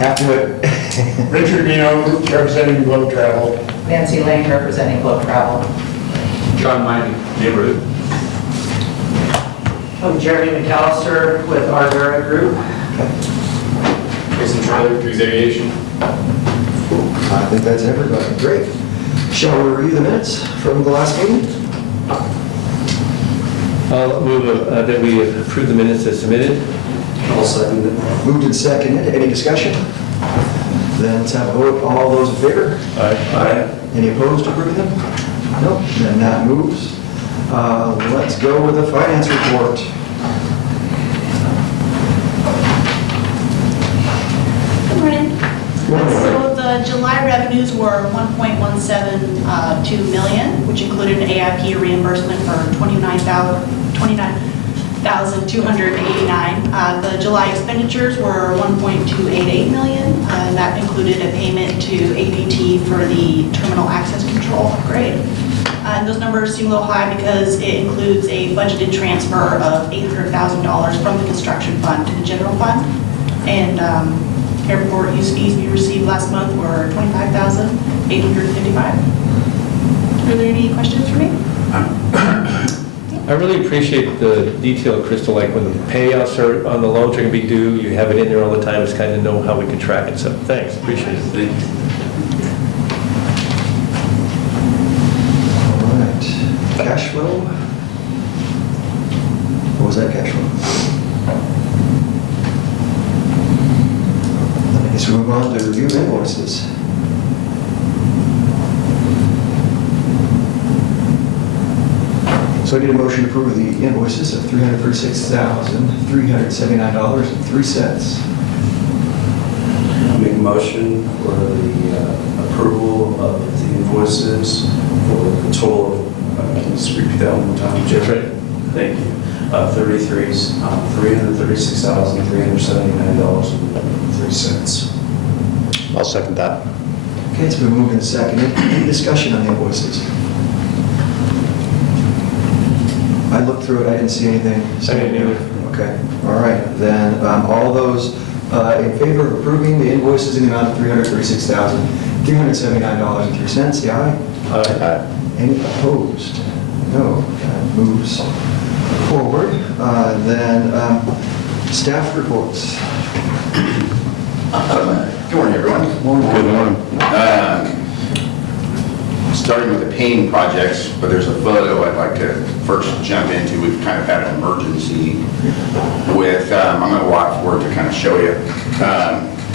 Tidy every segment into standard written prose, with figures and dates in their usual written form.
After Richard Dino, representing Globe Travel. Nancy Lane, representing Globe Travel. John Miney, neighborhood. I'm Jeremy McAllister with Ardura Group. Jason Charlie, Trees Aviation. I think that's everybody. Great. Shall we review the minutes from the last meeting? I'll move that we approve the minutes as submitted. I'll second it. Moved and seconded. Any discussion? Then let's have a vote. All those in favor? Aye. Any opposed to approving them? Nope. Then that moves. Let's go with the finance report. Good morning. Morning. So the July revenues were 1.172 million, which included an AIP reimbursement for 29,289. The July expenditures were 1.288 million, and that included a payment to ADT for the terminal access control upgrade. And those numbers seem a little high because it includes a budgeted transfer of $800,000 from the construction fund to the general fund. And airport use fees we received last month were $25,855. Are there any questions for me? I really appreciate the detail, Crystal, like when the payouts are on the loans are going to be due, you have it in there all the time, it's kind of know how we can track it, so thanks, appreciate it. All right. Cash flow? What was that cash flow? I guess we move on to review invoices. So I need a motion to approve the invoices of $336,379.03. Make a motion for the approval of the invoices for the total, can you just repeat that one more time, Jim? That's right. Thank you. $336,379.03. I'll second that. Okay, it's been moved and seconded. Any discussion on the invoices? I looked through it, I didn't see anything. I didn't either. Okay, all right, then, all those in favor of approving the invoices in the amount of $336,379.03, say aye. Aye. Any opposed? No, that moves forward. Then, staff reports. Good morning, everyone. Good morning. Starting with the painting projects, but there's a photo I'd like to first jump into. We've kind of had an emergency with, I'm going to walk forward to kind of show you.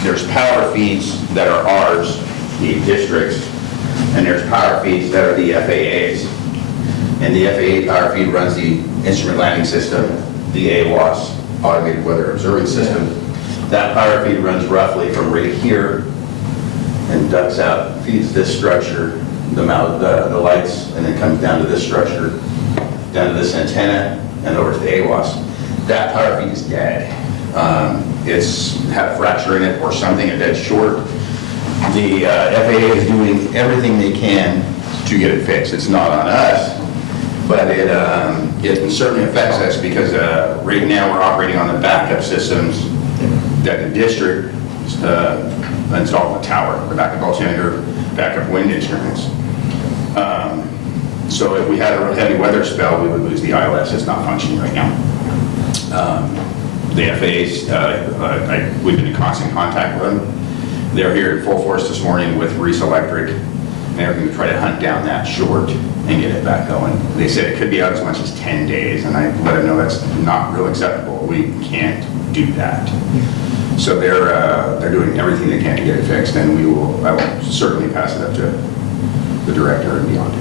There's power feeds that are ours, the districts, and there's power feeds that are the FAA's. And the FAA power feed runs the instrument landing system, the AWAS, Automated Weather Observing System. That power feed runs roughly from right here and ducts out, feeds this structure, the lights, and then comes down to this structure, down to this antenna, and over to the AWAS. That power feed is dead. It's had a fracture in it or something, a dead short. The FAA is doing everything they can to get it fixed. It's not on us, but it certainly affects us because right now we're operating on the backup systems that the district installed in the tower, the backup altimeter, backup wind instruments. So if we had a heavy weather spell, we would lose the ILS. It's not functioning right now. The FAA's, we've been in constant contact with them. They're here in full force this morning with Reese Electric and everything to try to hunt down that short and get it back going. They said it could be out as much as 10 days, and I let them know that's not real acceptable. We can't do that. So they're doing everything they can to get it fixed, and I will certainly pass it up to the director and beyond.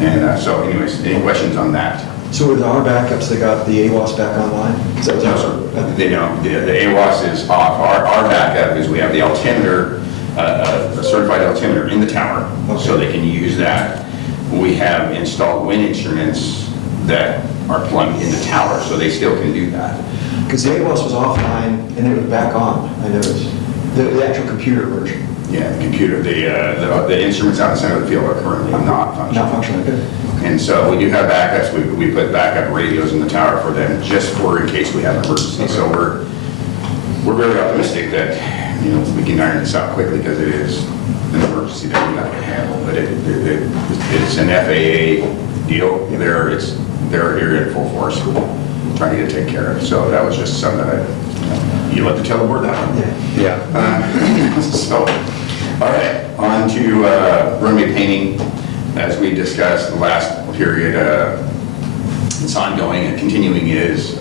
And so anyways, any questions on that? So with our backups, they got the AWAS back online? Is that what No, sir. They don't. The AWAS is off. Our backup is we have the altimeter, a certified altimeter in the tower, so they can use that. We have installed wind instruments that are plugged in the tower, so they still can do that. Because the AWAS was offline and then it was back on, I noticed. The actual computer version. Yeah, the computer, the instruments out in the center of the field are currently not functioning. Not functioning, good. And so we do have backups. We put backup radios in the tower for them just for in case we have an emergency. So we're very optimistic that we can iron this out quickly because it is an emergency that we got to handle, but it's an FAA deal. They're here in full force trying to get it taken care of. So that was just something that you let the tell the board that one. Yeah. So, all right, on to runway painting. As we discussed the last period, it's ongoing and continuing is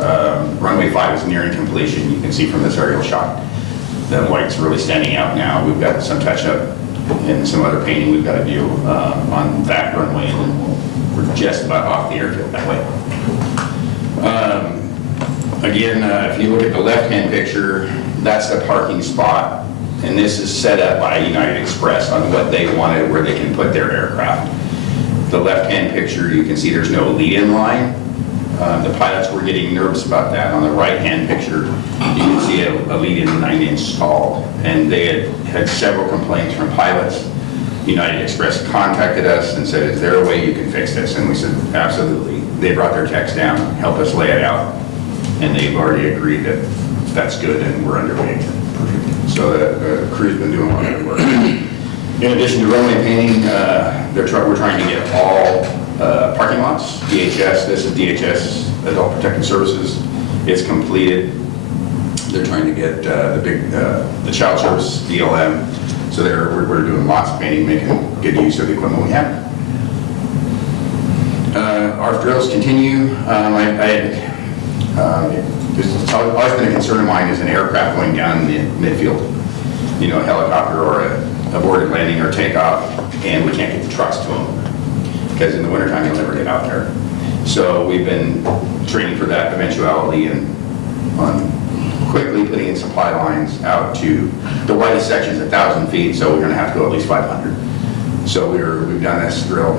runway 5 is nearing completion. You can see from this aerial shot the white's really standing out now. We've got some touch-up and some other painting we've got to do on that runway, and then we're just about off the airfield that way. Again, if you look at the left-hand picture, that's the parking spot, and this is set up by United Express on what they wanted, where they can put their aircraft. The left-hand picture, you can see there's no lead-in line. The pilots were getting nervous about that. On the right-hand picture, you can see a lead-in line installed, and they had several complaints from pilots. United Express contacted us and said, is there a way you can fix this? And we said, absolutely. They brought their techs down, helped us lay it out, and they've already agreed that that's good and we're underway. So the crew's been doing a lot of good work. In addition to runway painting, we're trying to get all parking lots, DHS, this is DHS, Adult Protective Services, it's completed. They're trying to get the child service, DLM, so we're doing lots of painting, making good use of the equipment we have. Our drills continue. It's always been a concern of mine is an aircraft going down in the midfield, a helicopter or a aborted landing or takeoff, and we can't get the trucks to them because in the wintertime you'll never get out there. So we've been training for that eventuality and quickly putting in supply lines out to the widest section is 1,000 feet, so we're going to have to go at least 500. So we've done this drill.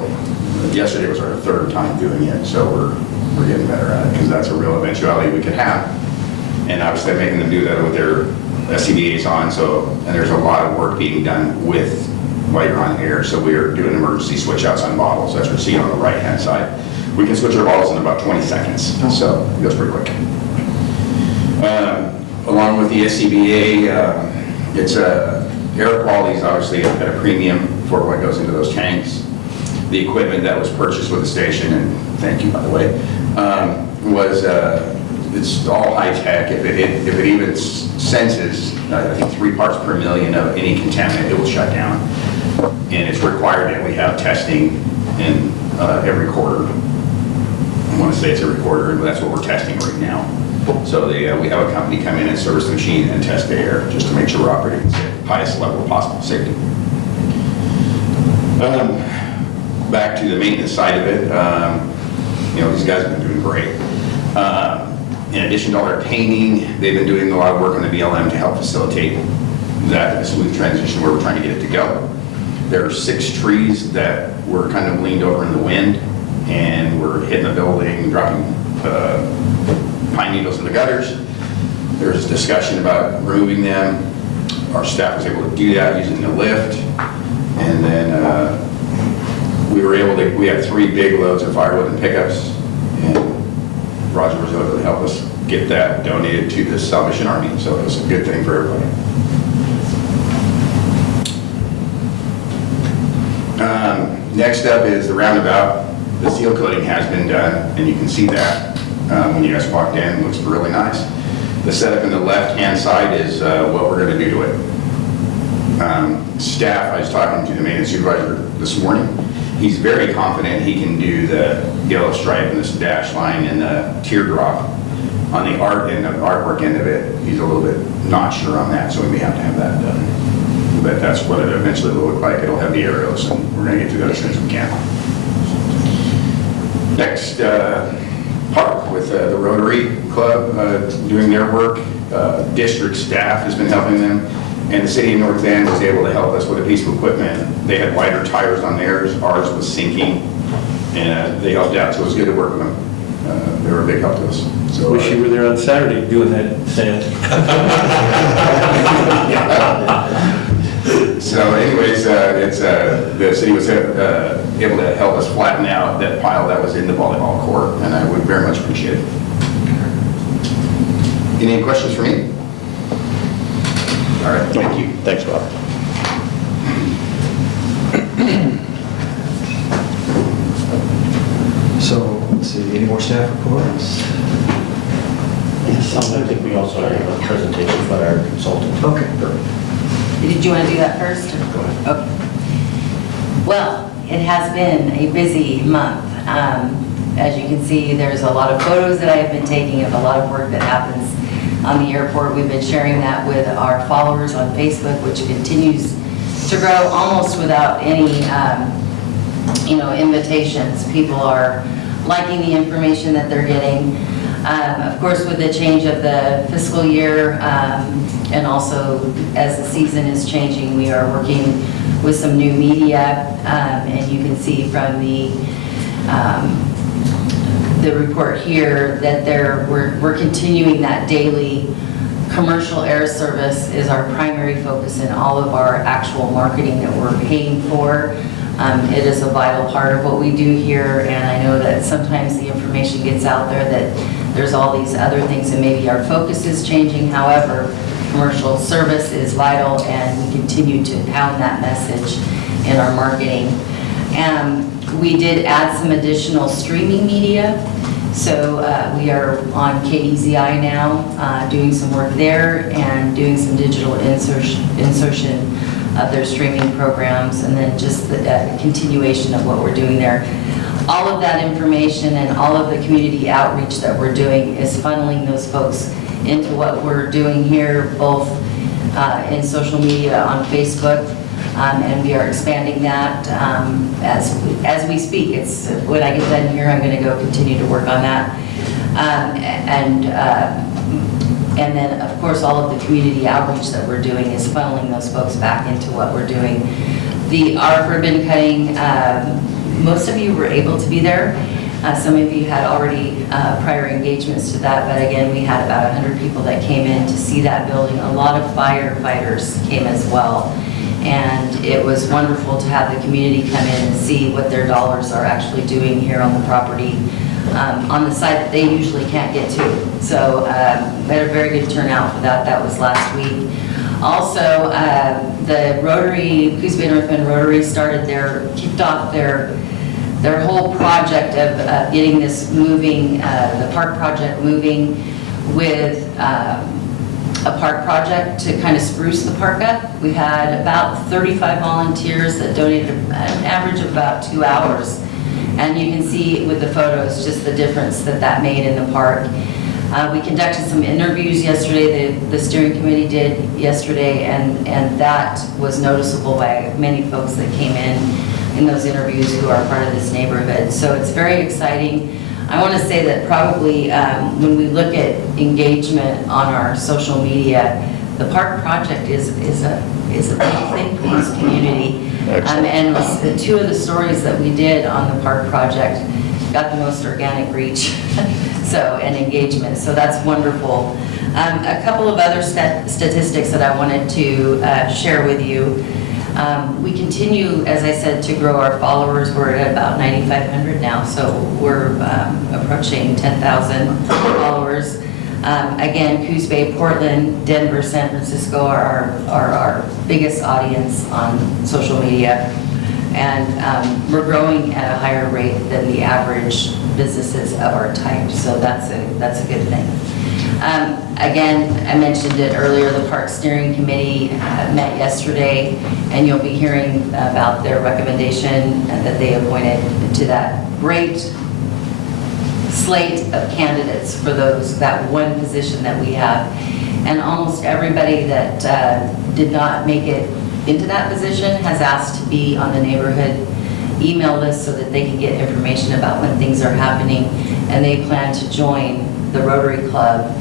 Yesterday was our third time doing it, so we're getting better at it because that's a real eventuality we could have. And obviously I'm making them do that with their SCBAs on, and there's a lot of work being done with while you're on air. So we are doing emergency switch outs on bottles. That's what you see on the right-hand side. We can switch our bottles in about 20 seconds, so it goes pretty quick. Along with the SCBA, it's air quality is obviously at a premium for what goes into those tanks. The equipment that was purchased with the station, and thank you by the way, it's all high tech. If it even senses, I think 3 parts per million of any contaminant, it will shut down. And it's required that we have testing in every quarter. I want to say it's every quarter, but that's what we're testing right now. So we have a company come in and service the machine and test the air just to make sure we're operating at the highest level of possible safety. Back to the maintenance side of it, these guys have been doing great. In addition to all their painting, they've been doing a lot of work on the BLM to help facilitate that smooth transition where we're trying to get it to go. There are 6 trees that were kind of leaned over in the wind, and we're hitting the building, dropping pine needles in the gutters. There's discussion about removing them. Our staff was able to do that using the lift, and then we had 3 big loads of firewood and pickups, and Roger was able to help us get that donated to the Salvation Army, so it was a good thing for everybody. Next up is the roundabout. The seal coating has been done, and you can see that when you guys walked in. It looks really nice. The setup in the left-hand side is what we're going to do to it. Staff, I was talking to the maintenance supervisor this morning. He's very confident he can do the yellow stripe and this dash line and the teardrop on the art and the artwork end of it. He's a little bit not sure on that, so we may have to have that done. But that's what it eventually will look like. It'll have the arrows, and we're going to get to that as soon as we can. Next, park with the Rotary Club doing their work. District staff has been helping them. And the city of North End was able to help us with a piece of equipment. They had wider tires on theirs. Ours was sinking. And they helped out, so it was good to work with them. They were a big help to us. So, Wish you were there on Saturday doing that, Sam. So anyways, the city was able to help us flatten out that pile that was in the volleyball court, and I would very much appreciate it. Any questions for me? All right, thank you. Thanks, Bob. So, let's see, any more staff reports? Yes, I think we also have a presentation from our consultant. Okay, perfect. Did you want to do that first? Go ahead. Okay. Well, it has been a busy month. As you can see, there's a lot of photos that I have been taking of a lot of work that happens on the airport. We've been sharing that with our followers on Facebook, which continues to grow almost without any, invitations. People are liking the information that they're getting. Of course, with the change of the fiscal year, and also as the season is changing, we are working with some new media, and you can see from the report here that we're continuing that daily commercial air service is our primary focus in all of our actual marketing that we're paying for. It is a vital part of what we do here, and I know that sometimes the information gets out there that there's all these other things and maybe our focus is changing. However, commercial service is vital, and we continue to pound that message in our marketing. We did add some additional streaming media. So we are on KEZI now, doing some work there and doing some digital insertion of their streaming programs, and then just the continuation of what we're doing there. All of that information and all of the community outreach that we're doing is funneling those folks into what we're doing here, both in social media on Facebook, and we are expanding that as we speak. It's when I get done here, I'm going to go continue to work on that, and then of course all of the community outreach that we're doing is funneling those folks back into what we're doing. Our ribbon cutting, most of you were able to be there. Some of you had already prior engagements to that, but again, we had about 100 people that came in to see that building. A lot of firefighters came as well. And it was wonderful to have the community come in and see what their dollars are actually doing here on the property, on the side that they usually can't get to. So we had a very good turnout for that. That was last week. Also, the Rotary, Coos Bay North Bend Rotary kicked off their whole project of getting this moving, the park project moving with a park project to kind of spruce the park up. We had about 35 volunteers that donated an average of about 2 hours. And you can see with the photos just the difference that made in the park. We conducted some interviews yesterday, the steering committee did yesterday, and that was noticeable by many folks that came in those interviews who are part of this neighborhood. So it's very exciting. I want to say that probably when we look at engagement on our social media, the park project is a big thing for this community. And two of the stories that we did on the park project got the most organic reach and engagement. So that's wonderful. A couple of other statistics that I wanted to share with you. We continue, as I said, to grow our followers. We're at about 9,500 now, so we're approaching 10,000 followers. Again, Coos Bay, Portland, Denver, San Francisco are our biggest audience on social media. And we're growing at a higher rate than the average businesses of our type, so that's a good thing. Again, I mentioned it earlier, the Park Steering Committee met yesterday, and you'll be hearing about their recommendation that they appointed to that great slate of candidates for that one position that we have. And almost everybody that did not make it into that position has asked to be on the neighborhood email list so that they can get information about when things are happening, and they plan to join the Rotary Club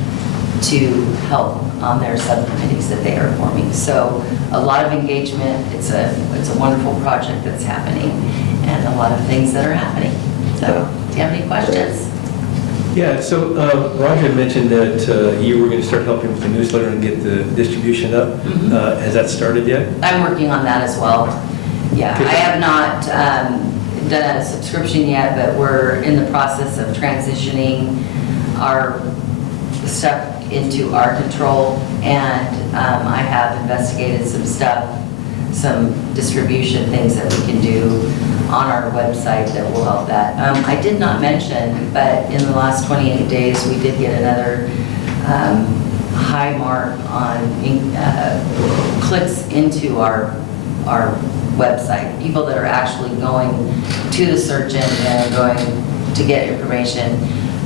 to help on their subcommittees that they are forming. So a lot of engagement. It's a wonderful project that's happening, and a lot of things that are happening. So do you have any questions? Yeah, so Roger had mentioned that you were going to start helping with the newsletter and get the distribution up. Mm-hmm. Has that started yet? I'm working on that as well. Yeah, I have not done a subscription yet, but we're in the process of transitioning our stuff into our control, and I have investigated some stuff, some distribution things that we can do on our website that will help that. I did not mention, but in the last 28 days, we did get another high mark on clicks into our website. People that are actually going to the search engine and going to get information.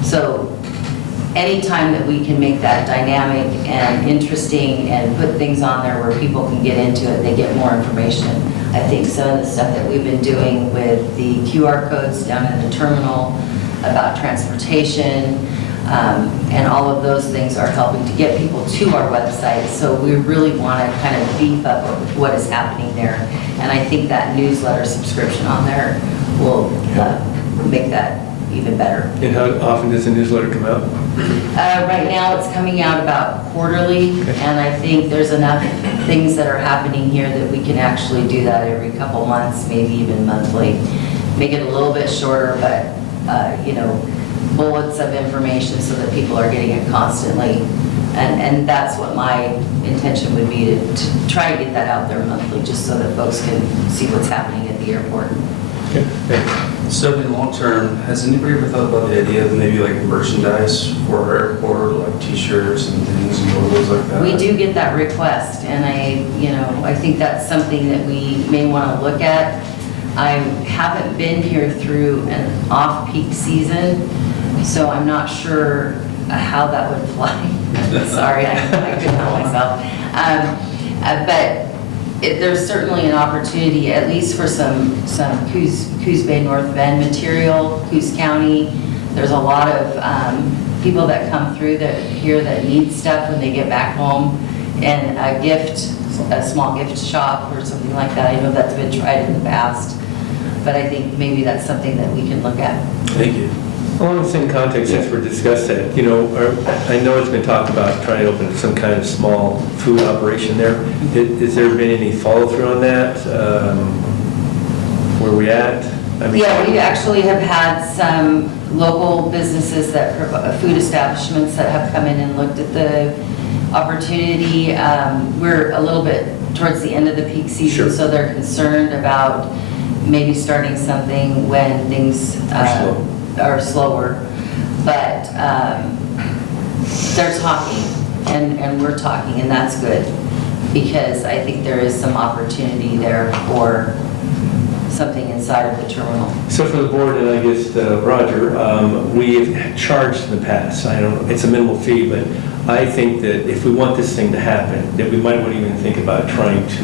So anytime that we can make that dynamic and interesting and put things on there where people can get into it, they get more information. I think some of the stuff that we've been doing with the QR codes down in the terminal about transportation, and all of those things are helping to get people to our website. So we really want to kind of beef up what is happening there. And I think that newsletter subscription on there will make that even better. And how often does the newsletter come out? Right now, it's coming out about quarterly, and I think there's enough things that are happening here that we can actually do that every couple months, maybe even monthly. Make it a little bit shorter, but, bullets of information so that people are getting it constantly. And that's what my intention would be, to try to get that out there monthly, just so that folks can see what's happening at the airport. Okay, thanks. So in the long term, has anybody ever thought about the idea of maybe like merchandise for our airport, like t-shirts and things and logos like that? We do get that request, and I think that's something that we may want to look at. I haven't been here through an off-peak season, so I'm not sure how that would fly. Sorry, I couldn't help myself. But there's certainly an opportunity, at least for some Coos Bay North Bend material, Coos County. There's a lot of people that come through here that need stuff when they get back home, and a small gift shop or something like that. I know that's been tried in the past, but I think maybe that's something that we can look at. Thank you. Along the same context, since we're discussing it, I know it's been talked about trying to open some kind of small food operation there. Has there been any follow-through on that? Where we at? Yeah, we actually have had some local businesses food establishments that have come in and looked at the opportunity. We're a little bit towards the end of the peak season, Sure. so they're concerned about maybe starting something when things are slower. But they're talking, and we're talking, and that's good, because I think there is some opportunity there for something inside of the terminal. So for the board, and I guess Roger, we've charged in the past. I don't know, it's a minimal fee, but I think that if we want this thing to happen, that we might want to even think about trying to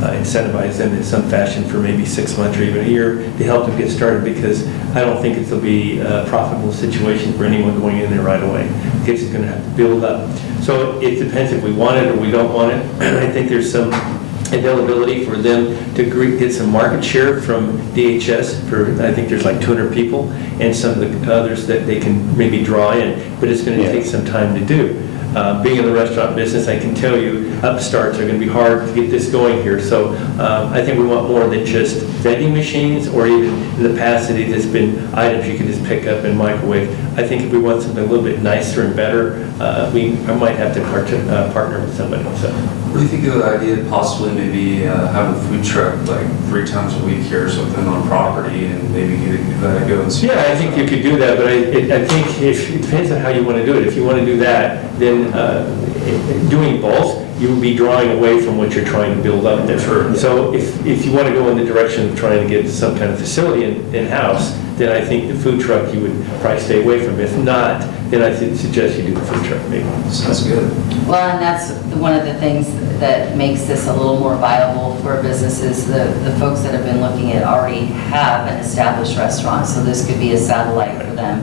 incentivize them in some fashion for maybe 6 months or even a year to help them get started, because I don't think it'll be a profitable situation for anyone going in there right away. Kids is going to have to build up. So it depends if we want it or we don't want it. I think there's some availability for them to get some market share from DHS for, I think there's like 200 people, and some of the others that they can maybe draw in, but it's going to take some time to do. Being in the restaurant business, I can tell you, upstarts are going to be hard to get this going here. So I think we want more than just vending machines, or even in the past it has been items you can just pick up and microwave. I think if we want something a little bit nicer and better, I might have to partner with somebody. So. What do you think of the idea of possibly maybe having a food truck like 3 times a week here or something on property, and maybe give that a go and see? Yeah, I think you could do that, but I think it depends on how you want to do it. If you want to do that, then doing both, you would be drawing away from what you're trying to build up there. Sure. So if you want to go in the direction of trying to get some kind of facility in-house, then I think the food truck you would probably stay away from. If not, then I suggest you do the food truck maybe. Sounds good. Well, and that's one of the things that makes this a little more viable for businesses. The folks that have been looking at already have an established restaurant, so this could be a satellite for them.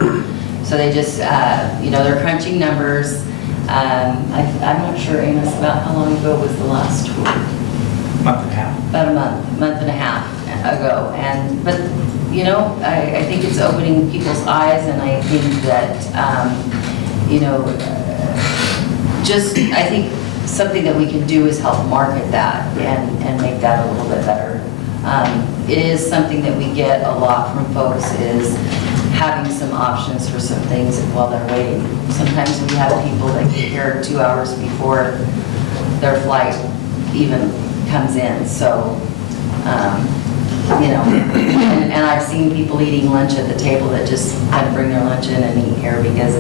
So they just, they're crunching numbers. I'm not sure, Amos, about how long ago was the last tour? Month and a half. About a month and a half ago. But I think it's opening people's eyes, and I think that, I think something that we can do is help market that and make that a little bit better. It is something that we get a lot from folks is, having some options for some things while they're waiting. Sometimes we have people that get here 2 hours before their flight even comes in, so, you know, and I've seen people eating lunch at the table that just kind of bring their lunch in and eat here because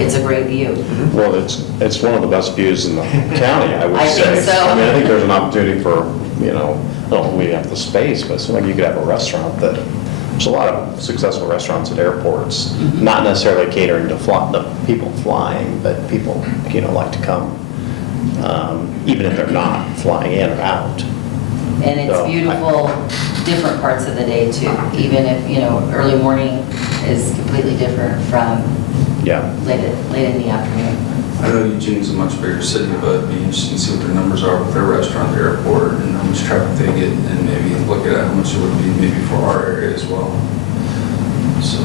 it's a great view. Well, it's one of the best views in the county, I would I say. think so. I mean, I think there's an opportunity for, you know, I don't know if we have the space, but it's like you could have a restaurant that, there's a lot of successful restaurants at airports, not necessarily catering to the people flying, but people, you know, like to come, even if they're not flying in or out. And it's So, beautiful, different parts of the day too, even if, you know, early morning is completely different from Yeah. late in the afternoon. I know Eugene's a much bigger city, but it'd be interesting to see what their numbers are with their restaurant at the airport and how much traffic they get, and maybe look at how much it would be maybe for our area as well. So.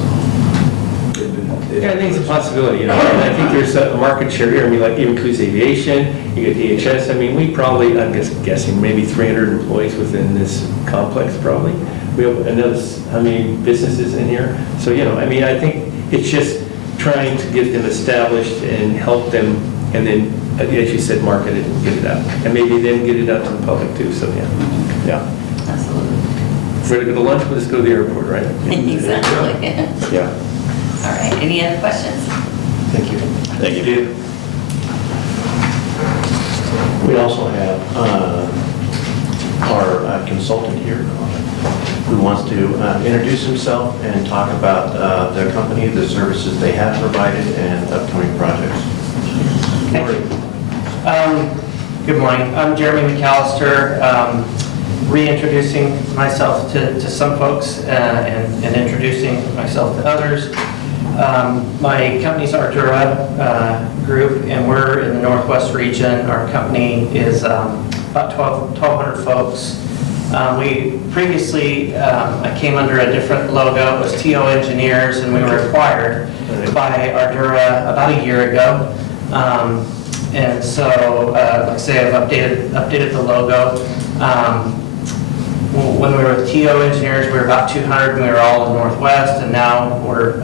Yeah, I think it's a possibility, you know, and I think there's a market share here. I mean, like, it includes aviation, you get DHS. I mean, we probably, I'm just guessing, maybe 300 employees within this complex, probably. We have another, how many businesses in here? So, you know, I mean, I think it's just trying to get them established and help them, and then, as you said, market it and get it out. And maybe then get it out to the public too, so, yeah. Yeah. Absolutely. If we're gonna go to lunch, we'll just go to the airport, right? Exactly. Yeah. All right, any other questions? Thank you. Thank you. We also have our consultant here who wants to introduce himself and talk about the company, the services they have provided, and upcoming projects. Good morning. I'm Jeremy McAllister, reintroducing myself to some folks and introducing myself to others. My company's Ardura Group, and we're in the Northwest region. Our company is about 1,200 folks. We previously, I came under a different logo. It was TO Engineers, and we were acquired by Ardura about a year ago. And so, like I say, I've updated the logo. When we were with TO Engineers, we were about 200, and we were all in the Northwest, and now we're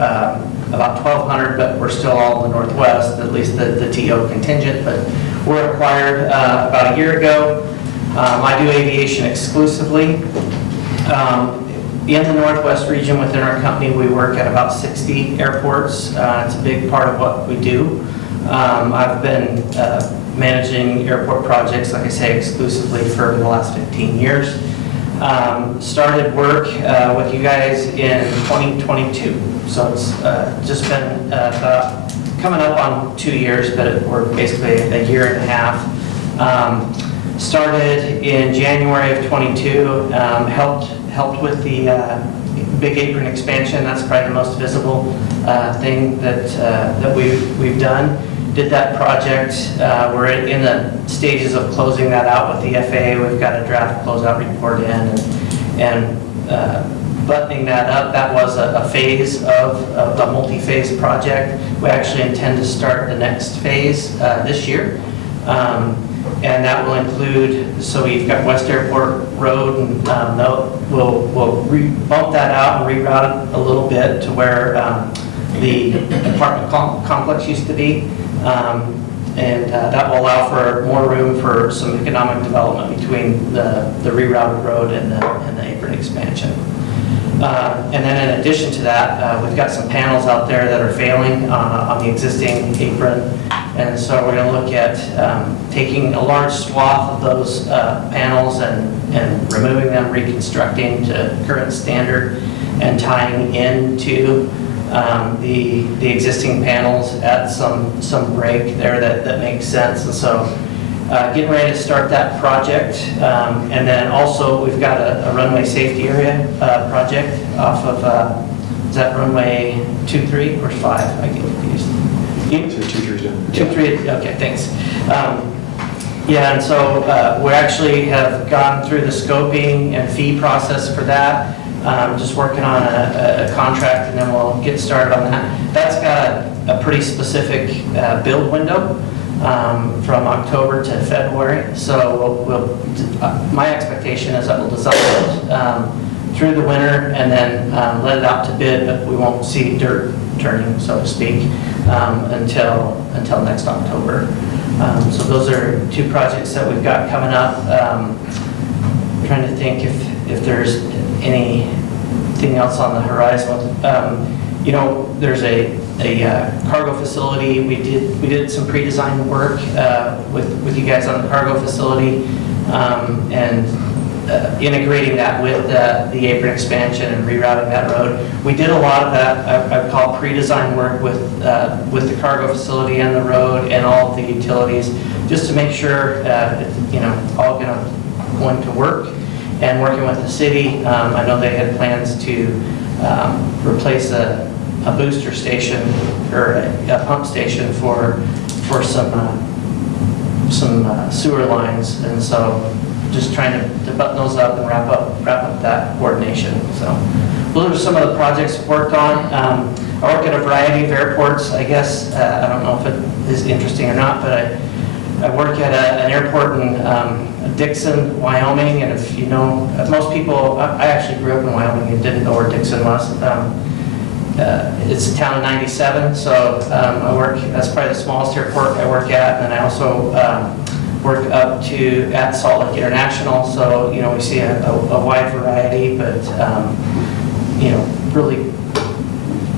about 1,200, but we're still all in the Northwest, at least the TO contingent, but we're acquired about a year ago. I do aviation exclusively. In the Northwest region within our company, we work at about 60 airports. It's a big part of what we do. I've been managing airport projects, like I say, exclusively for the last 15 years. Started work with you guys in 2022, so it's just been coming up on 2 years, but we're basically a year and a half. Started in January of 22, helped with the Big Apron expansion. That's probably the most visible thing that we've done. Did that project. We're in the stages of closing that out with the FAA. We've got a draft closeout report in and buttoning that up. That was a phase of the multi-phase project. We actually intend to start the next phase this year. And that will include, so we've got West Airport Road, and we'll bump that out and reroute it a little bit to where the apartment complex used to be. And that will allow for more room for some economic development between the rerouted road and the apron expansion. And then in addition to that, we've got some panels out there that are failing on the existing apron. And so we're going to look at taking a large swath of those panels and removing them, reconstructing to current standard, and tying into the existing panels at some break there that makes sense. And so getting ready to start that project. And then also we've got a runway safety area project off of, is that runway 23 or 5? I get confused. 2-3, okay, thanks. Yeah, and so we actually have gone through the scoping and fee process for that. Just working on a contract, and then we'll get started on that. That's got a pretty specific build window from October to February. So my expectation is that we'll design it through the winter and then let it out to bid, but we won't see dirt turning, so to speak, until next October. So those are 2 projects that we've got coming up. Trying to think if there's anything else on the horizon. There's a cargo facility. We did some pre-design work with you guys on the cargo facility, and integrating that with the apron expansion and rerouting that road. We did a lot of that, I call pre-design work with the cargo facility and the road and all of the utilities, just to make sure it's, all going to work. And working with the city, I know they had plans to replace a booster station or a pump station for some sewer lines, and so just trying to button those up and wrap up that coordination. So those are some of the projects I've worked on. I work at a variety of airports. I guess I don't know if it is interesting or not, but I work at an airport in Dixon, Wyoming, and if you know, most people, I actually grew up in Wyoming and didn't know where Dixon was. It's a town of 97, so I work, that's probably the smallest airport I work at, and I also work up to at Salt Lake International, so we see a wide variety, but really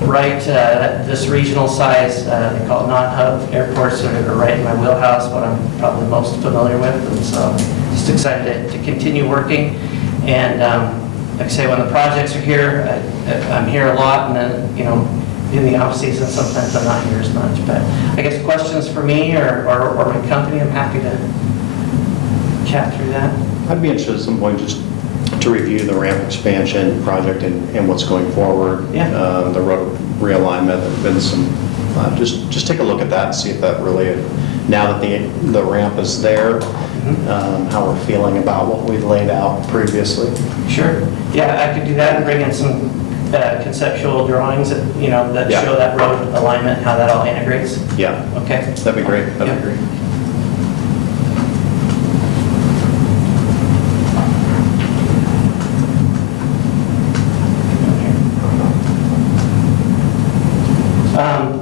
right this regional size, they call it non-hub airports, are right in my wheelhouse, what I'm probably most familiar with, and so just excited to continue working. And like I say, when the projects are here, I'm here a lot, and then in the off season sometimes I'm not here as much. But I guess questions for me or my company, I'm happy to chat through that. I'd be interested at some point just to review the ramp expansion project and what's going forward. Yeah. The road realignment, there have been some, just take a look at that and see if that really, now that the ramp is there, how we're feeling about what we laid out previously. Sure. Yeah, I could do that and bring in some conceptual drawings that, that Yeah. show that road alignment, how that all integrates. Yeah. Okay. That'd be great. That'd Yeah. be great.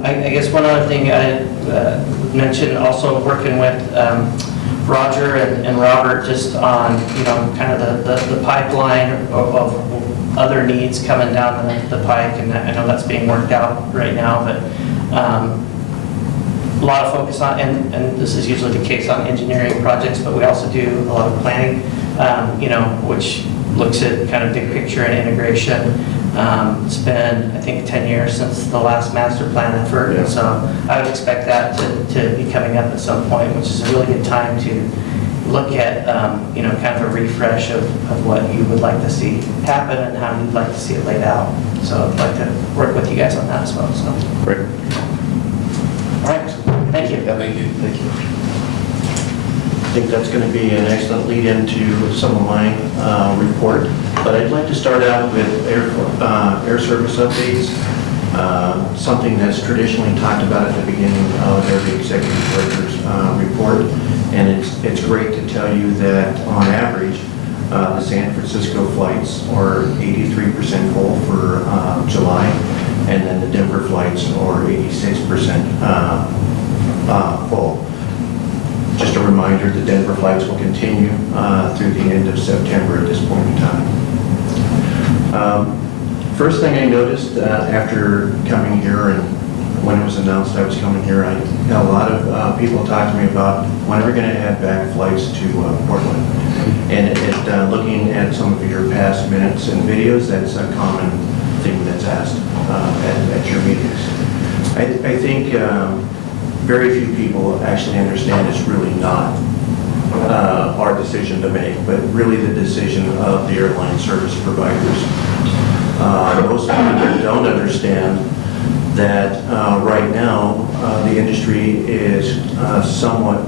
I guess one other thing I mentioned, also working with Roger and Robert just on, kind of the pipeline of other needs coming down the pike, and I know that's being worked out right now, but a lot of focus on, and this is usually the case on engineering projects, but we also do a lot of planning, which looks at kind of big picture and integration. It's been, I think, 10 years since the last master plan effort, and so I would expect that to be coming up at some point, which is a really good time to look at, kind of a refresh of what you would like to see happen and how you'd like to see it laid out. So I'd like to work with you guys on that as well. So, Great. all right, thank you. Yeah. Thank you. Thank you. I think that's going to be an excellent lead into some of my report. But I'd like to start out with air service updates, something that's traditionally talked about at the beginning of every executive director's report. And it's great to tell you that on average, the San Francisco flights are 83% full for July, and then the Denver flights are 86% full. Just a reminder, the Denver flights will continue through the end of September at this point in time. First thing I noticed after coming here, and when it was announced I was coming here, I had a lot of people talk to me about when are we going to add back flights to Portland. And looking at some of your past minutes and videos, that's a common thing that's asked at your meetings. I think very few people actually understand it's really not our decision to make, but really the decision of the airline service providers. Most people don't understand that right now the industry is somewhat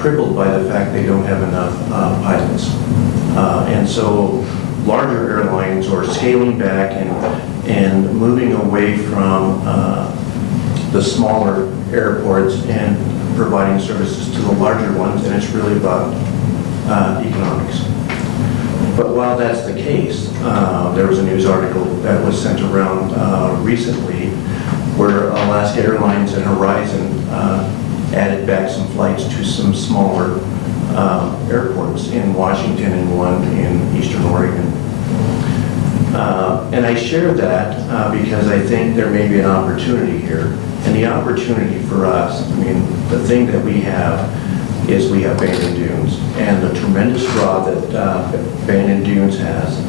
crippled by the fact they don't have enough pilots. And so larger airlines are scaling back and moving away from the smaller airports and providing services to the larger ones, and it's really about economics. But while that's the case, there was a news article that was sent around recently where Alaska Airlines and Horizon added back some flights to some smaller airports in Washington and one in Eastern Oregon. And I share that because I think there may be an opportunity here. And the opportunity for us, I mean, the thing that we have is we have Bandon Dunes. And the tremendous draw that Bandon Dunes has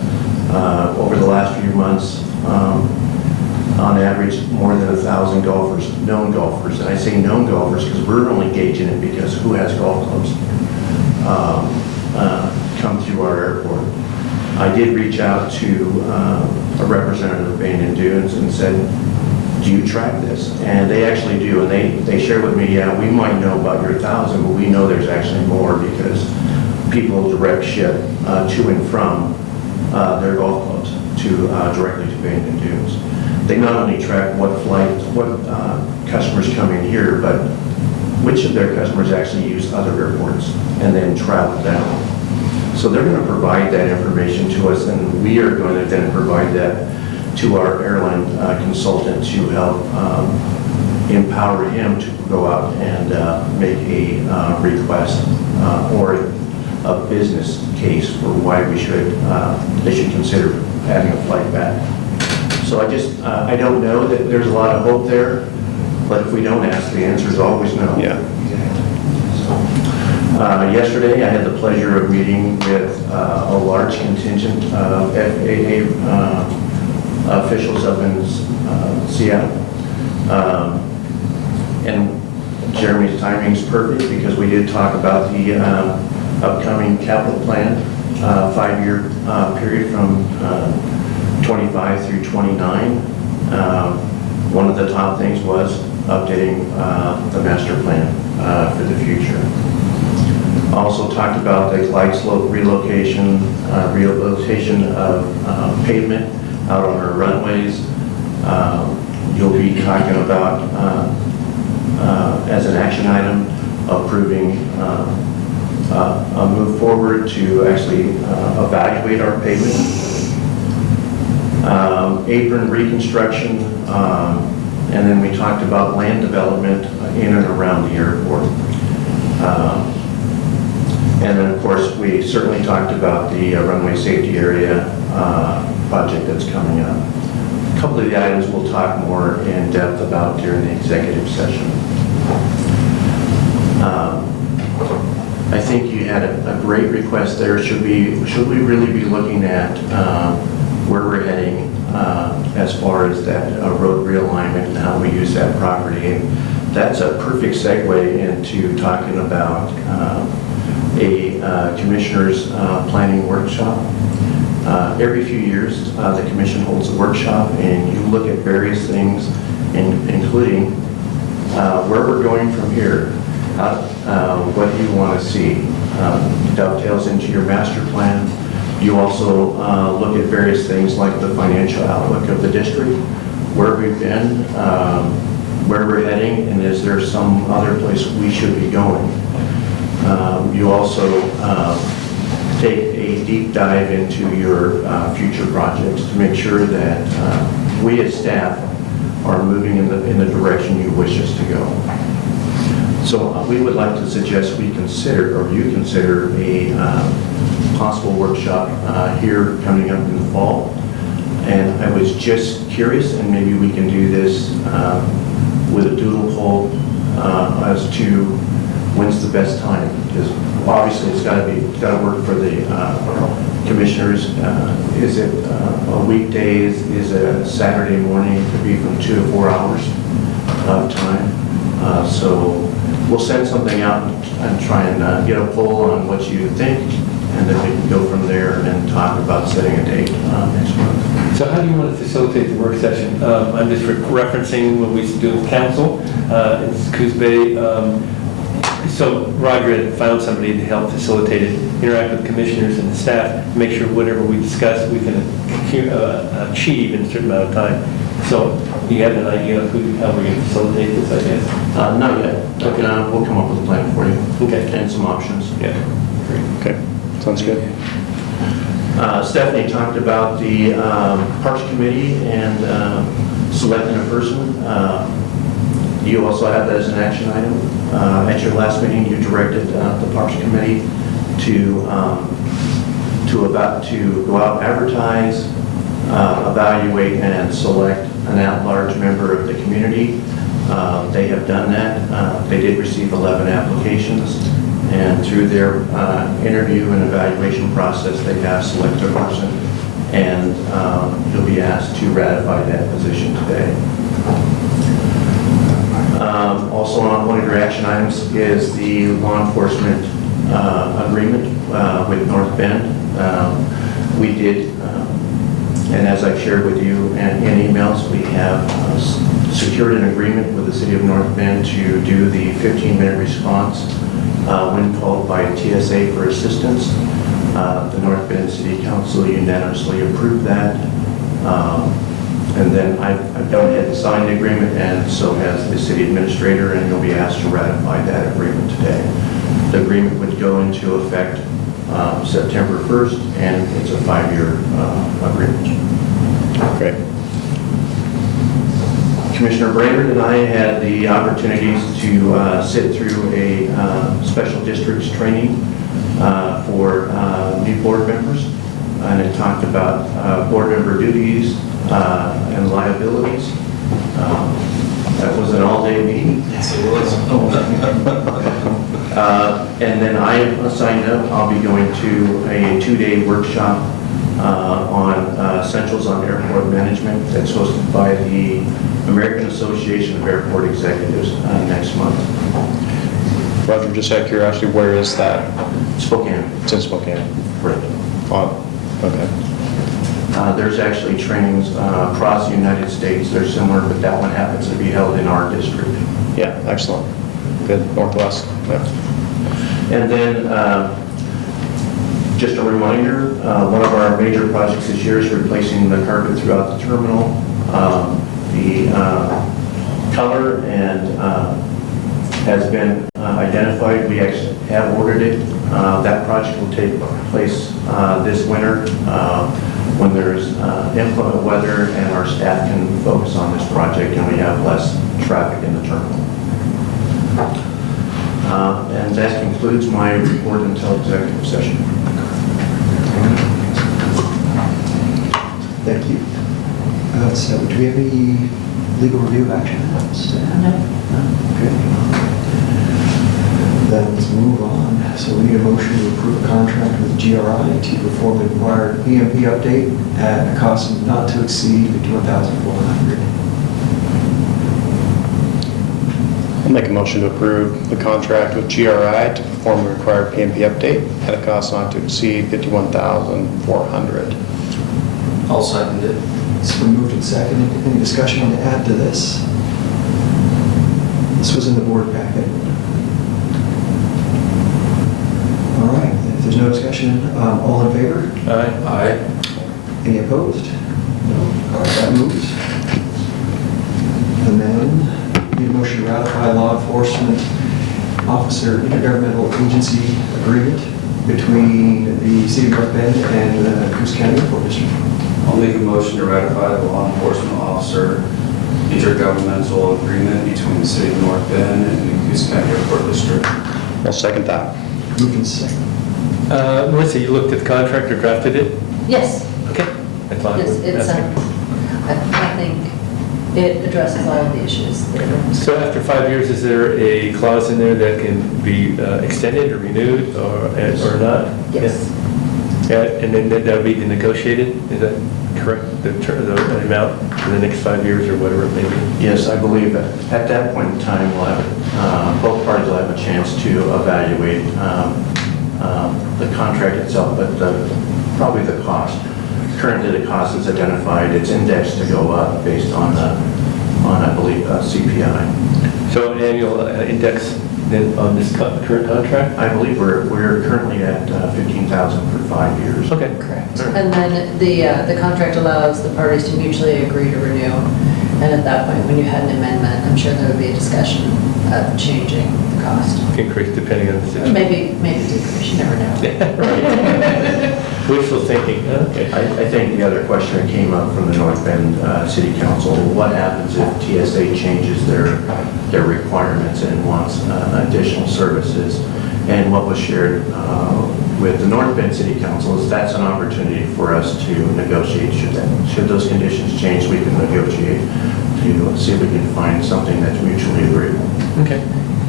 over the last few months, on average, more than 1,000 golfers, known golfers. And I say known golfers because we're only gauging it because who has golf clubs come through our airport. I did reach out to a representative of Bandon Dunes and said, do you track this? And they actually do, and they share with me, yeah, we might know about your 1,000, but we know there's actually more because people direct ship to and from their golf clubs to directly to Bandon Dunes. They not only track what flights, what customers come in here, but which of their customers actually use other airports and then travel down. So they're going to provide that information to us, and we are going to then provide that to our airline consultant to help empower him to go out and make a request or a business case for why they should consider adding a flight back. So I don't know that there's a lot of hope there, but if we don't ask, the answer is always no. Yeah. Yesterday, I had the pleasure of meeting with a large contingent of FAA officials up in Seattle. And Jeremy's timing is perfect because we did talk about the upcoming capital plan, 5-year period from 25 through 29. One of the top things was updating the master plan for the future. Also talked about the glide slope relocation, rehabilitation of pavement out on our runways. You'll be talking about, as an action item, approving a move forward to actually evaluate our pavement. Apron reconstruction, and then we talked about land development in and around the airport. And then, of course, we certainly talked about the runway safety area project that's coming up. A couple of the items we'll talk more in depth about during the executive session. I think you had a great request there. Should we really be looking at where we're heading as far as that road realignment and how we use that property? And that's a perfect segue into talking about a commissioner's planning workshop. Every few years, the commission holds a workshop and you look at various things, including where we're going from here. What do you want to see? Dovetails into your master plan. You also look at various things like the financial outlook of the district, where we've been, where we're heading, and is there some other place we should be going? You also take a deep dive into your future projects to make sure that we as staff are moving in the direction you wish us to go. So we would like to suggest we consider, or you consider, a possible workshop here coming up in the fall. And I was just curious, and maybe we can do this with a doodle poll as to when's the best time. Because obviously it's got to work for the commissioners. Is it a weekday? Is it a Saturday morning? It could be from 2 to 4 hours of time. So we'll send something out and try and get a poll on what you think, and then we can go from there and talk about setting a date next month. So how do you want to facilitate the work session? I'm just referencing what we used to do with council in Coos Bay. So Roger had found somebody to help facilitate it, interact with commissioners and the staff, make sure whatever we discuss, we can achieve in a certain amount of time. So do you have an idea of how we're going to facilitate this, I guess? Not yet. Okay. We'll come up with a plan for you. Okay. And some options. Yeah. Great. Okay, sounds good. Stephanie talked about the Parks Committee and selecting a person. You also have that as an action item. At your last meeting, you directed the Parks Committee to go out, advertise, evaluate, and select an at-large member of the community. They have done that. They did receive 11 applications, and through their interview and evaluation process, they have selected a person, and you'll be asked to ratify that position today. Also on one of your action items is the law enforcement agreement with North Bend. We did, and as I've shared with you in emails, we have secured an agreement with the city of North Bend to do the 15-minute response when called by TSA for assistance. The North Bend City Council unanimously approved that. And then I've gone ahead and signed the agreement, and so has the city administrator, and you'll be asked to ratify that agreement today. The agreement would go into effect September 1st, and it's a 5-year agreement. Great. Commissioner Brainerd and I had the opportunities to sit through a special districts training for new board members, and it talked about board member duties and liabilities. That was an all-day meeting. Yes, it was. And then I signed up. I'll be going to a 2-day workshop on Essentials on Airport Management that's hosted by the American Association of Airport Executives next month. Roger, just out of curiosity, where is that? Spokane. It's in Spokane. Right. Oh, okay. There's actually trainings across the United States. They're similar, but that one happens to be held in our district. Yeah, excellent. Good, Northwest. Yeah. And then, just a reminder, one of our major projects this year is replacing the carpet throughout the terminal. The color and has been identified. We actually have ordered it. That project will take place this winter when there's inclement weather and our staff can focus on this project and we have less traffic in the terminal. And that concludes my report until executive session. Thank you. So, do we have any legal review of action items? No. Okay. Then let's move on. So we need a motion to approve a contract with GRI to perform the required PMP update at a cost not to exceed $51,400. I'll make a motion to approve the contract with GRI to perform the required PMP update at a cost not to exceed $51,400. I'll second it. It's been moved and seconded. Any discussion to add to this? This was in the board packet. All right, if there's no discussion, all in favor? Aye. Any opposed? No. All right, that moves. And then, need a motion to ratify law enforcement officer intergovernmental agency agreement between the City of North Bend and the Coos County Airport District. I'll make a motion to ratify the law enforcement officer intergovernmental agreement between the city of North Bend and the Coos County Airport District. I'll second that. Moved and seconded. Melissa, you looked at the contract or drafted it? Yes, Okay. I thought I yes, would it's, ask you. I think it addresses all of the issues that are. So after 5 years, is there a clause in there that can be extended or renewed or not? Yes. Yeah, and then that would be negotiated, is that correct? The amount for the next 5 years or whatever it may be? Yes, I believe that at that point in time, we'll have, both parties will have a chance to evaluate the contract itself, but probably the cost. Currently, the cost is identified, it's indexed to go up based on, I believe, CPI. So an annual index then on this current contract? I believe we're currently at 15,000 for 5 years. Okay. Correct. All right. And then the contract allows the parties to mutually agree to renew. And at that point, when you had an amendment, I'm sure there would be a discussion of changing the cost. Increase depending on the situation. Maybe decrease, you never know. Right. Wishful thinking, okay. I think the other question that came up from the North Bend City Council, what happens if TSA changes their requirements and wants additional services? And what was shared with the North Bend City Council is that's an opportunity for us to negotiate. Should those conditions change, we can negotiate to see if we can find something that's mutually agreeable. Okay,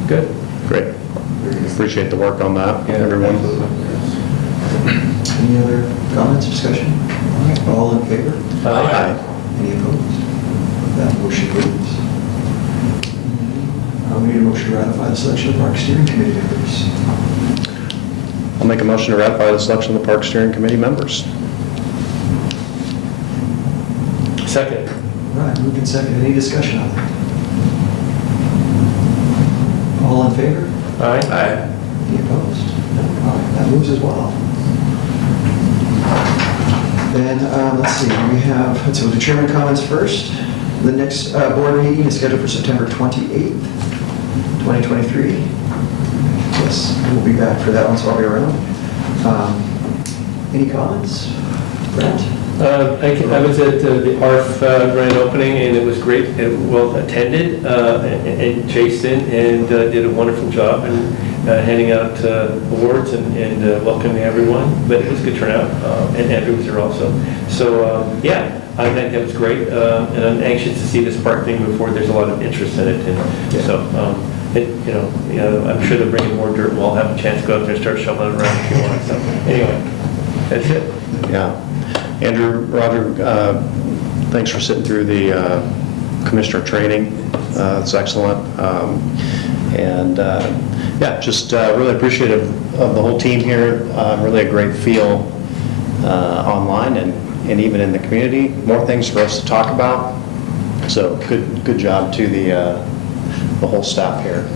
good. Great. Appreciate the work on that, Yeah, everyone. Any other comments, discussion? All right, all in favor? Aye. Any opposed? That motion carries. We need a motion to ratify the selection of Park Steering Committee members. I'll make a motion to ratify the selection of the Park Steering Committee members. Second. All right, moved and seconded. Any discussion on that? All in favor? Aye. Any opposed? All right, that moves as well. Then, let's see, we'll do chairman comments first. The next board meeting is scheduled for September 28th, 2023. Yes, we'll be back for that one, so I'll be around. Any comments? Brent? I was at the ARF grand opening, and it was great, and well attended, and Jason, and did a wonderful job, and handing out awards and welcoming everyone, but it was a good turnout, and Andrew was there also. So, yeah, I think that was great, and I'm anxious to see this park thing move forward. There's a lot of interest in it, and so, I'm sure they'll bring in more dirt, we'll have a chance to go out there and start shoveling it around if you want, so, anyway, that's it. Yeah. Andrew, Roger, thanks for sitting through the commissioner training. It's excellent. Just really appreciative of the whole team here. Really a great feel online and even in the community. More things for us to talk about. So good job to the whole staff here.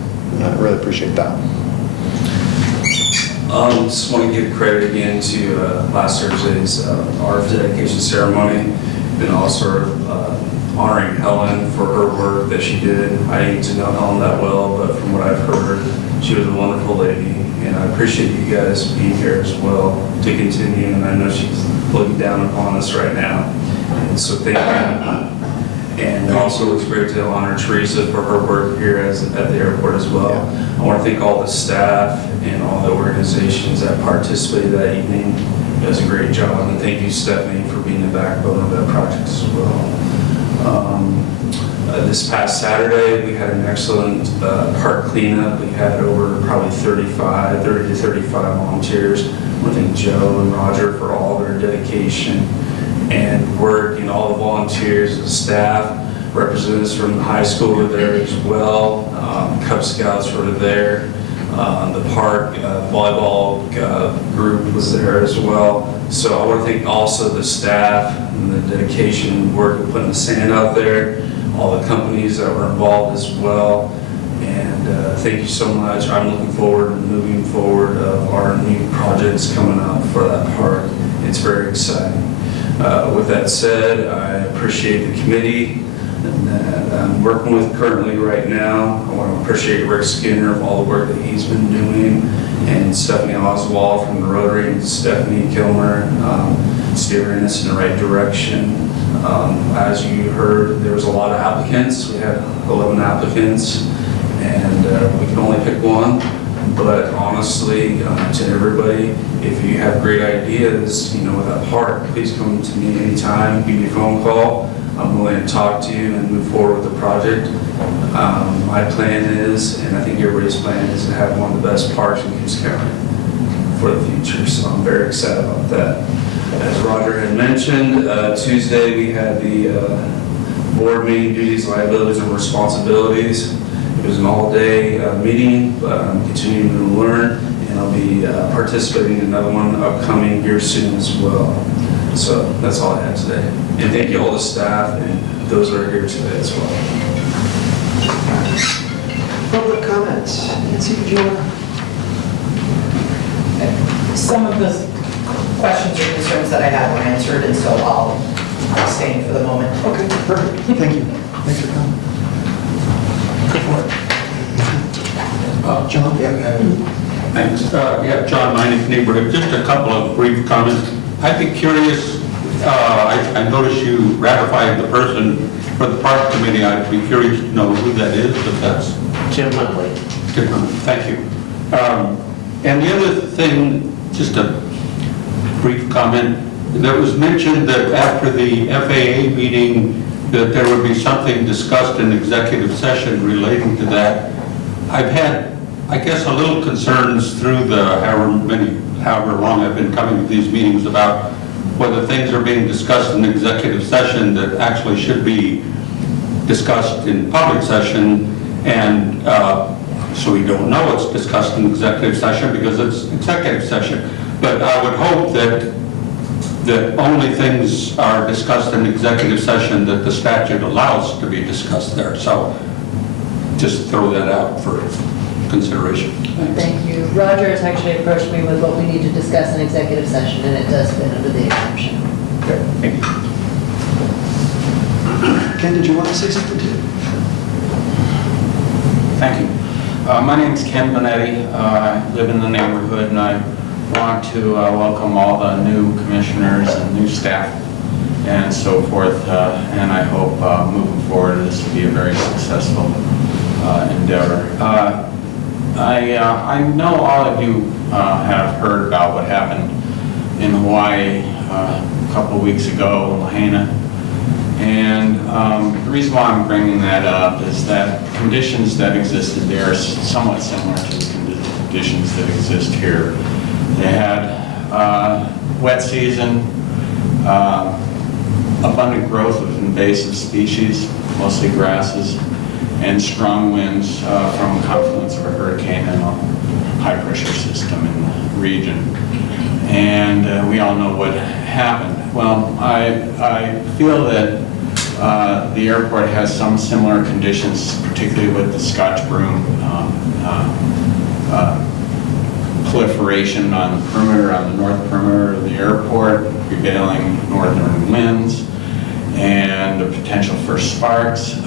Really appreciate that. Just want to give credit again to last Thursday's ARF dedication ceremony, and also honoring Helen for her work that she did. I didn't get to know Helen that well, but from what I've heard, she was a wonderful lady, and I appreciate you guys being here as well to continue, and I know she's looking down upon us right now, and so thank you. And also it's great to honor Teresa for her work here at the airport as well. I want to thank all the staff and all the organizations that participated that evening. It was a great job, and thank you, Stephanie, for being the backbone of that project as well. This past Saturday, we had an excellent park cleanup. We had over probably 30 to 35 volunteers. I want to thank Joe and Roger for all their dedication and work, and all the volunteers, the staff, representatives from the high school were there as well. Cub Scouts were there. The park volleyball group was there as well. So I want to thank also the staff and the dedication and work of putting the sand out there, all the companies that were involved as well. And thank you so much. I'm looking forward to moving forward of our new projects coming up for that park. It's very exciting. With that said, I appreciate the committee that I'm working with currently right now. I want to appreciate Rick Skinner for all the work that he's been doing, and Stephanie Oswald from the Rotary, and Stephanie Kilmer steering us in the right direction. As you heard, there was a lot of applicants. We had 11 applicants, and we can only pick one. But honestly, to everybody, if you have great ideas, with that park, please come to me anytime, give me a phone call. I'm willing to talk to you and move forward with the project. My plan is, and I think everybody's plan is, to have one of the best parks in Coos County for the future. So I'm very excited about that. As Roger had mentioned, Tuesday we had the board meeting, duties, liabilities, and responsibilities. It was an all-day meeting, but I'm continuing to learn, and I'll be participating in another one upcoming here soon as well. So that's all I have today. And thank you all the staff and those that are here today as well. Public comments. Nancy, did you want to? Some of the questions or concerns that I had were answered, and so I'll abstain for the moment. Okay, perfect. Thank you. Thanks for coming. Go for it. John? Yeah. Thanks. John Minnick, neighborhood. Just a couple of brief comments. I I'd be curious, I noticed you ratified the person for the park committee. I'd be curious to know who that is, if that's Jim Huntley. different. Thank you. And the other thing, just a brief comment, there was mentioned that after the FAA meeting, that there would be something discussed in executive session relating to that. I've had, I guess, a little concerns through the however long I've been coming to these meetings about whether things are being discussed in executive session that actually should be discussed in public session, and so we don't know it's discussed in executive session because it's executive session. But I would hope that only things are discussed in executive session that the statute allows to be discussed there. So just throw that out for consideration. Thanks. Thank you. Roger has actually approached me with what we need to discuss in executive session, and it does fit under the exemption. Thank you. Ken, did you want to say something too? Thank you. My name is Ken Bonetti. I live in the neighborhood, and I want to welcome all the new commissioners and new staff and so forth. And I hope moving forward this will be a very successful endeavor. I know all of you have heard about what happened in Hawaii a couple weeks ago in Lahaina. And the reason why I'm bringing that up is that conditions that existed there are somewhat similar to the conditions that exist here. They had wet season, abundant growth of invasive species, mostly grasses, and strong winds from a confluence of a hurricane and a high-pressure system in the region. And we all know what happened. Well, I feel that the airport has some similar conditions, particularly with the Scotch broom proliferation on the perimeter, on the north perimeter of the airport, prevailing northern winds, and the potential for sparks.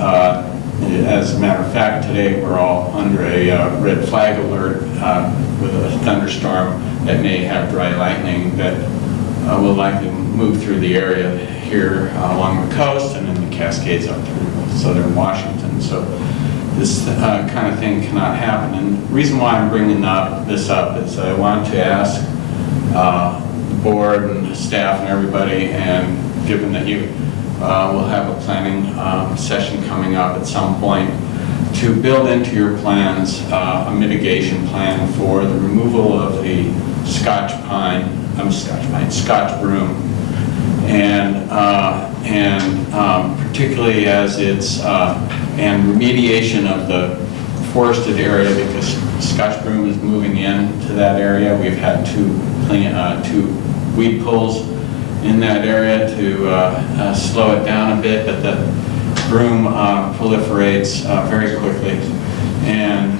As a matter of fact, today we're all under a red flag alert with a thunderstorm that may have dry lightning that will likely move through the area here along the coast and in the Cascades up through southern Washington. So this kind of thing cannot happen. And the reason why I'm bringing this up is I want to ask the board and staff and everybody, and given that you will have a planning session coming up at some point, to build into your plans a mitigation plan for the removal of the Scotch broom, and particularly as it's and remediation of the forested area, because Scotch broom is moving into that area. We've had two weed pulls in that area to slow it down a bit, but the broom proliferates very quickly, and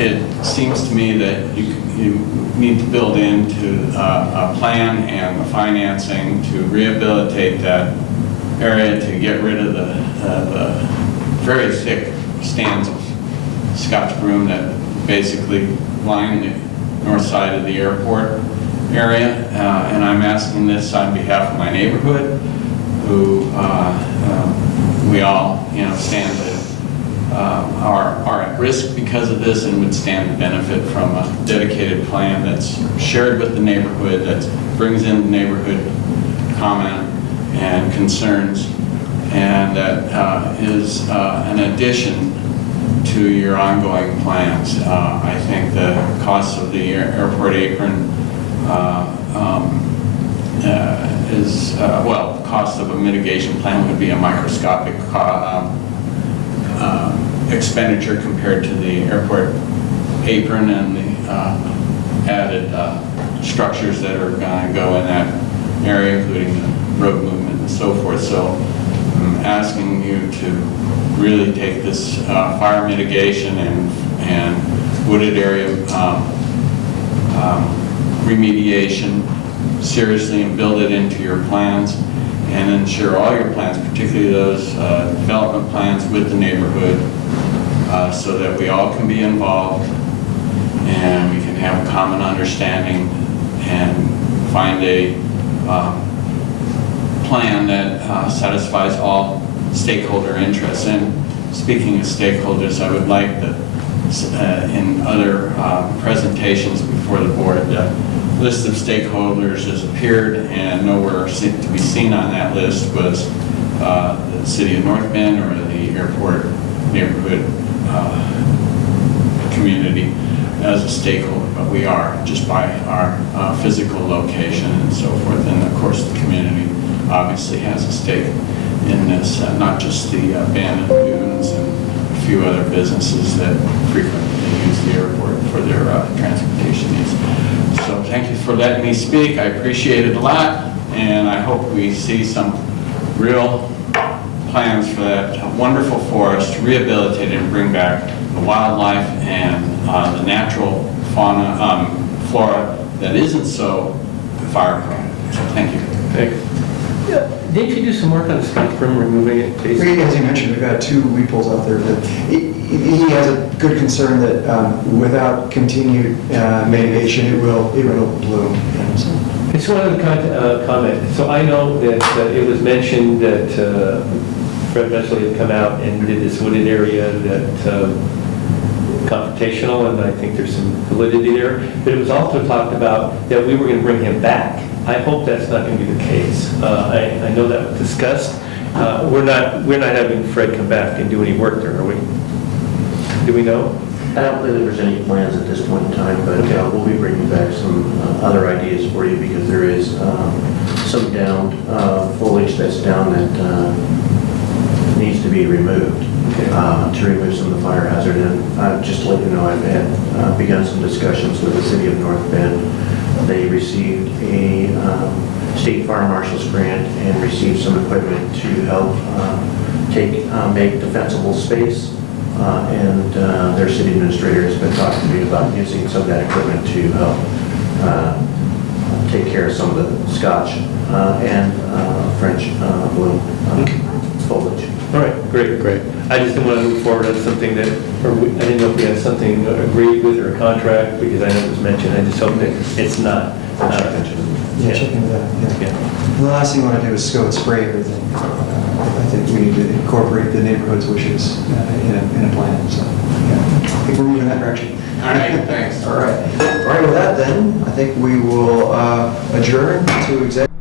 it seems to me that you need to build into a plan and the financing to rehabilitate that area, to get rid of the very thick stands of Scotch broom that basically line the north side of the airport area. And I'm asking this on behalf of my neighborhood, who we all, stand are at risk because of this, and would stand to benefit from a dedicated plan that's shared with the neighborhood, that brings in the neighborhood comment and concerns, and that is an addition to your ongoing plans. I think the cost of the airport apron is, well, the cost of a mitigation plan would be a microscopic expenditure compared to the airport apron and the added structures that are going to go in that area, including the road movement and so forth. So I'm asking you to really take this fire mitigation and wooded area remediation seriously, and build it into your plans, and ensure all your plans, particularly those development plans with the neighborhood, so that we all can be involved and we can have a common understanding and find a plan that satisfies all stakeholder interests. And speaking of stakeholders, I would like that in other presentations before the board, the list of stakeholders has appeared, and nowhere to be seen on that list was the city of North Bend or the airport neighborhood community as a stakeholder, but we are, just by our physical location and so forth. And of course, the community obviously has a stake in this, not just the abandoned dunes and a few other businesses that frequently use the airport for their transportation needs. So thank you for letting me speak. I appreciate it a lot, and I hope we see some real plans for that wonderful forest, rehabilitate it and bring back the wildlife and the natural fauna, flora that isn't so fire prone. So thank you. Thanks. Yeah, didn't you do some work on the skunk broom, removing it? basically? As you mentioned, we've got 2 weed poles out there. That he has a good concern that without continued mitigation, it will bloom. So, It's one of the comment. So I know that it was mentioned that Fred Mesley had come out and did this wooded area that confrontational, and I think there's some validity there. But it was also talked about that we were going to bring him back. I hope that's not going to be the case. I know that was discussed. We're not having Fred come back and do any work there, are we? Do we know? I don't believe there's any plans at this point in time, but we'll be bringing back some other ideas for you, because there is some downed foliage that's down that needs to be removed to remove some of the fire hazard. And just to let you know, I've had begun some discussions with the city of North Bend. They received a state fire marshal's grant and received some equipment to help make defensible space. And their city administrator has been talking to me about using some of that equipment to help take care of some of the Scotch and French bloom foliage. All right, great. I just didn't want to move forward on something that, I didn't know if we had something agreed with or a contract, because I know it was mentioned. I just hope that it's not. yeah, check into that. Yeah. And the last thing you want to do is go and spray everything. I think we need to incorporate the neighborhood's wishes in a plan. So, yeah, I think we're moving in that direction. All right, thanks. All right. With that then, I think we will adjourn to executive.